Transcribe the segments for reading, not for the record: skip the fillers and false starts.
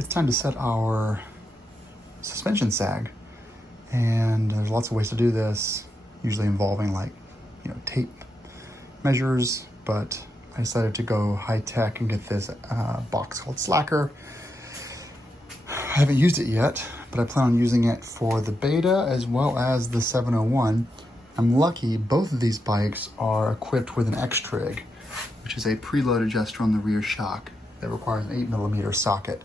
it's time to set our suspension sag. And there's lots of ways to do this, usually involving like, tape measures, but I decided to go high tech and get this box called Slacker. I haven't used it yet, but I plan on using it for the Beta as well as the 701. I'm lucky both of these bikes are equipped with an X-Trig, which is a preload adjuster on the rear shock that requires an 8mm socket.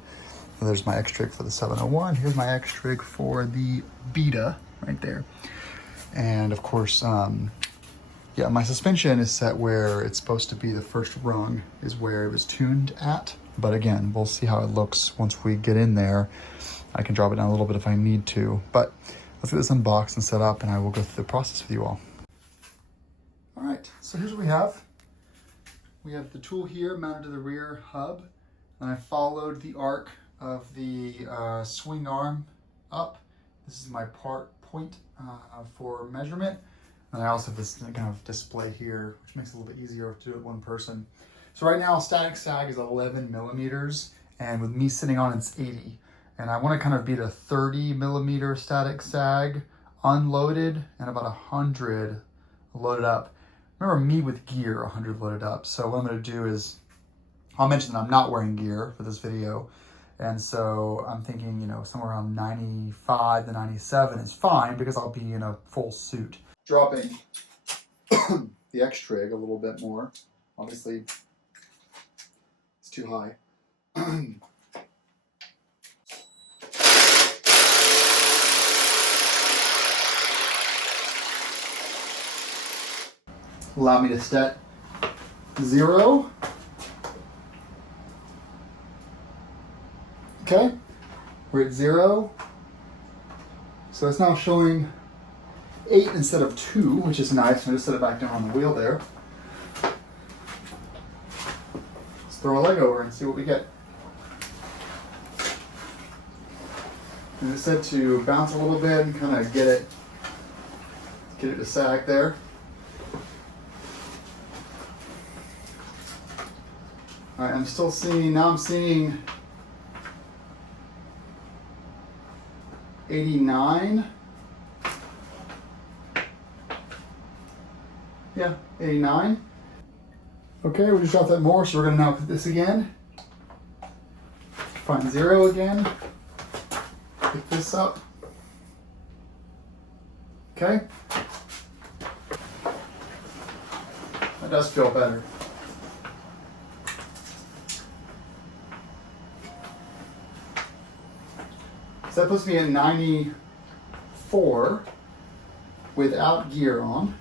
So there's my X-Trig for the 701. Here's my X-Trig for the Beta right there. And of course, yeah, my suspension is set where it's supposed to be. The first rung is where it was tuned at. But again, we'll see how it looks once we get in there. I can drop it down a little bit if I need to. But let's get this unboxed and set up, and I will go through the process with you all. All right, so here's what we have. We have the tool here mounted to the rear hub, and I followed the arc of the swing arm up. This is my point for measurement. And I also have this kind of display here, which makes it a little bit easier to do it one person. So right now, static sag is 11mm, and with me sitting on it's 80. And I want to kind of beat a 30mm static sag unloaded and about 100 loaded up. Remember me with gear, 100 loaded up. So what I'm going to do is, I'll mention that I'm not wearing gear for this video. And so I'm thinking, somewhere around 95 to 97 is fine because I'll be in a full suit. Dropping the X-Trig a little bit more. Obviously, it's too high. Allow me to set 0. Okay, we're at 0. So it's now showing 8 instead of 2, which is nice. I'm going to set it back down on the wheel there. Let's throw a leg over and see what we get. And it said to bounce a little bit and kind of get it to sag there. All right, I'm still seeing, now I'm seeing 89. Yeah, 89. Okay, we just dropped that more, so we're gonna now put this again. Find 0 again. Pick this up. Okay. That does feel better. So that puts me at 94 without gear on.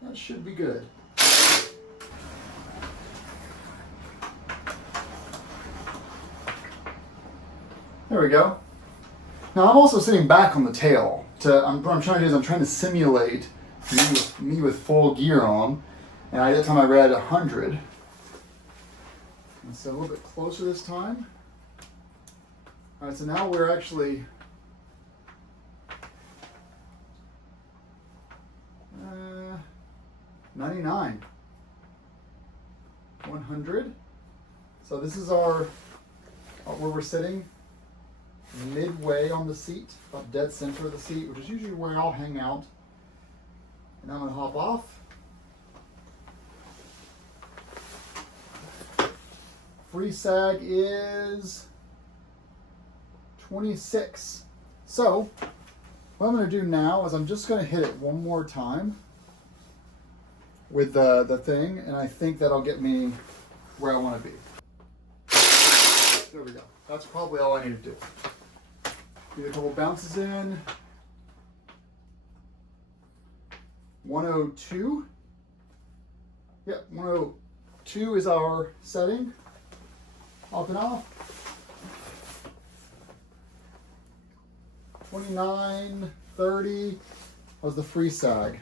That should be good. There we go. Now I'm also sitting back on the tail. What I'm trying to do is I'm trying to simulate me with full gear on. And that time I read 100. And so a little bit closer this time. All right, so now we're actually 99. 100. So this is our where we're sitting, midway on the seat, about dead center of the seat, which is usually where I'll hang out. And I'm gonna hop off. Free sag is 26. So what I'm going to do now is I'm just going to hit it one more time with the thing, and I think that'll get me where I want to be. There we go. That's probably all I need to do. Get a couple bounces in. 102. Yep, 102 is our setting. Off and off. 29, 30 was the free sag.